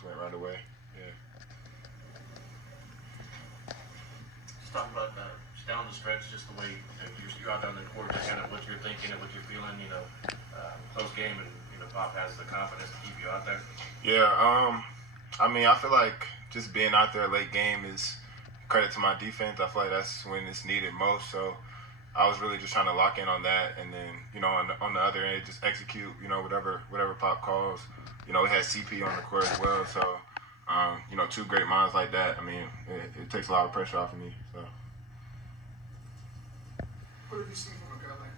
just went right away. Yeah. Just talk about just down the stretch, just the way you're out there on the court, just kind of what you're thinking and what you're feeling. Close game, and Pop has the confidence to keep you out there. Yeah. I mean, I feel like just being out there late game is credit to my defense. I feel like that's when it's needed most. So I was really just trying to lock in on that, and then on the other end, just execute. Whatever Pop calls. We had CP on the court as well. So two great minds like that. I mean, it takes a lot of pressure off of me. So. What have you seen from a guy like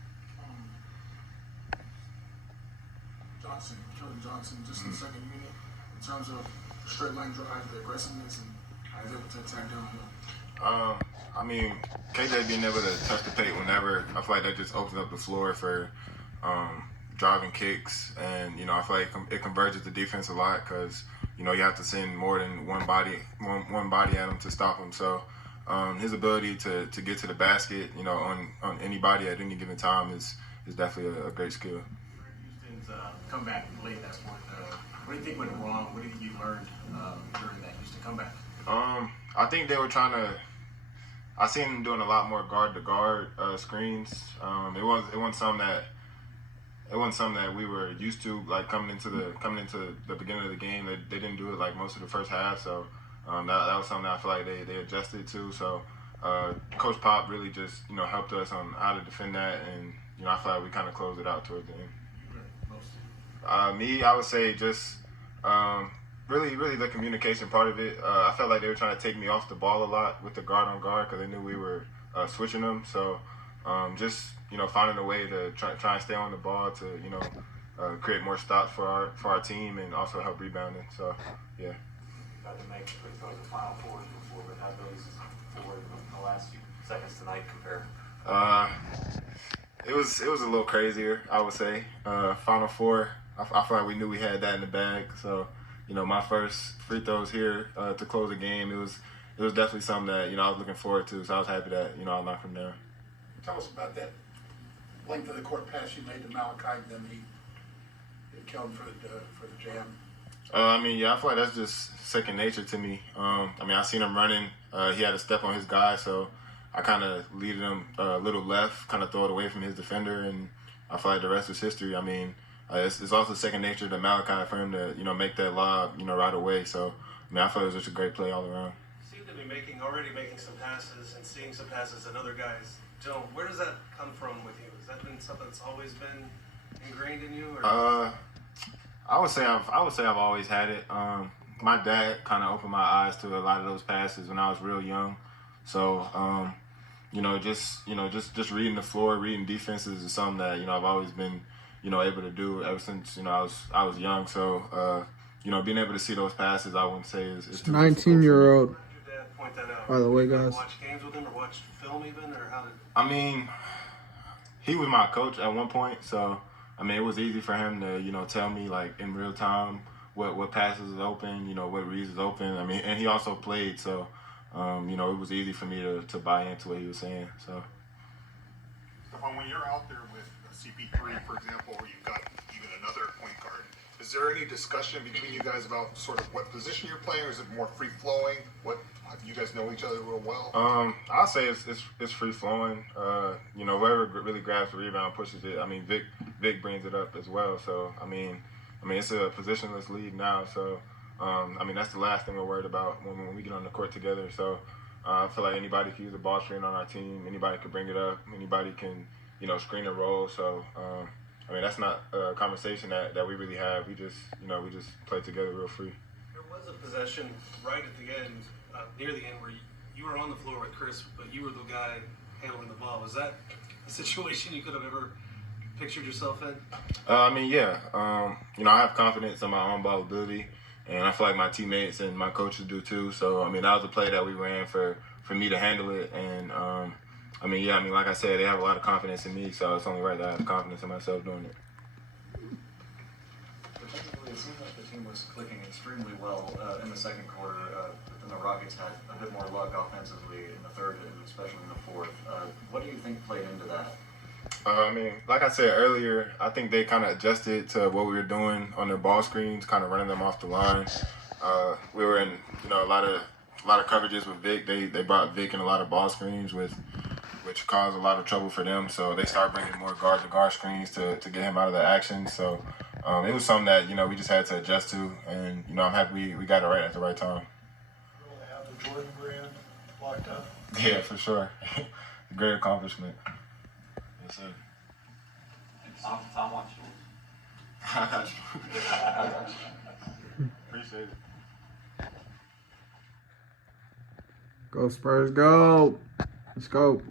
Kelly Johnson, just in the second unit, in terms of straight line drive, the aggressiveness, and how he's able to attack downhill? I mean, KJ being able to touch the paint whenever, I feel like that just opens up the floor for driving kicks, and I feel like it converges the defense a lot because you have to send more than one body at him to stop him. So his ability to get to the basket, on anybody at any given time is definitely a great skill. Houston's comeback late that point. What do you think went wrong? What do you think you learned during that Houston comeback? I think they were trying to. I seen them doing a lot more guard to guard screens. It wasn't something that we were used to, like coming into the beginning of the game. They didn't do it like most of the first half, so that was something that I feel like they adjusted to. So Coach Pop really just helped us on how to defend that, and I feel like we kind of closed it out towards the end. Me, I would say just really the communication part of it. I felt like they were trying to take me off the ball a lot with the guard on guard because they knew we were switching them. So just finding a way to try and stay on the ball to create more stops for our team and also help rebounding. So yeah. You got to make free throws at Final Fours before, but how those forward in the last few seconds tonight compare? It was a little crazier, I would say. Final Four, I feel like we knew we had that in the bag. So, my first free throws here to close the game, it was definitely something that I was looking forward to. So I was happy that I knocked from there. Tell us about that length of the court pass you made to Malachi, and then he killed him for the jam. I feel like that's just second nature to me. I seen him running. He had a step on his guy, so I kind of leaded him a little left, kind of throw it away from his defender, and I feel like the rest is history. It's also second nature to Malachi for him to, make that lob, right away. So, I feel it was just a great play all around. You seem to be already making some passes and seeing some passes that other guys don't. Where does that come from with you? Has that been something that's always been ingrained in you? Or? I would say I've always had it. My dad kind of opened my eyes to a lot of those passes when I was real young. So, just reading the floor, reading defenses is something that I've always been able to do ever since I was young. So, being able to see those passes, I wouldn't say is too 19-year-old. Did your dad point that out? By the way, guys. Watch games with him or watch film even, or how did? He was my coach at one point, so it was easy for him to tell me like in real time what passes is open, what reads is open. And he also played, so it was easy for me to buy into what he was saying. So. Stephon, when you're out there with CP3, for example, or you've got even another point guard, is there any discussion between you guys about sort of what position you're playing, or is it more free flowing? You guys know each other real well? I'll say it's free flowing. Whoever really grabs the rebound pushes it. Vic brings it up as well. So it's a positionless league now. So that's the last thing we're worried about when we get on the court together. So I feel like anybody can use a ball screen on our team. Anybody can bring it up. Anybody can screen and roll. So that's not a conversation that we really have. We just play together real free. There was a possession right at the end, near the end, where you were on the floor with Chris, but you were the guy handling the ball. Was that a situation you could have ever pictured yourself in? Yeah. I have confidence in my own ball ability, and I feel like my teammates and my coaches do too. So, that was a play that we ran for me to handle it. And, like I said, they have a lot of confidence in me, so it's only right that I have confidence in myself doing it. It seems like the team was clicking extremely well in the second quarter, and the Rockets had a bit more luck offensively in the third, and especially in the fourth. What do you think played into that? I mean, like I said earlier, I think they kind of adjusted to what we were doing on their ball screens, kind of running them off the line. We were in, a lot of coverages with Vic. They brought Vic in a lot of ball screens which caused a lot of trouble for them. So they started bringing more guard-to-guard screens to get him out of the action. So it was something that, we just had to adjust to. And, I'm happy we got it right at the right time. Really have the Jordan brand locked up. Yeah, for sure. Great accomplishment. Yes, sir. Tom watched I got you. Appreciate it. Go Spurs, go! Let's go.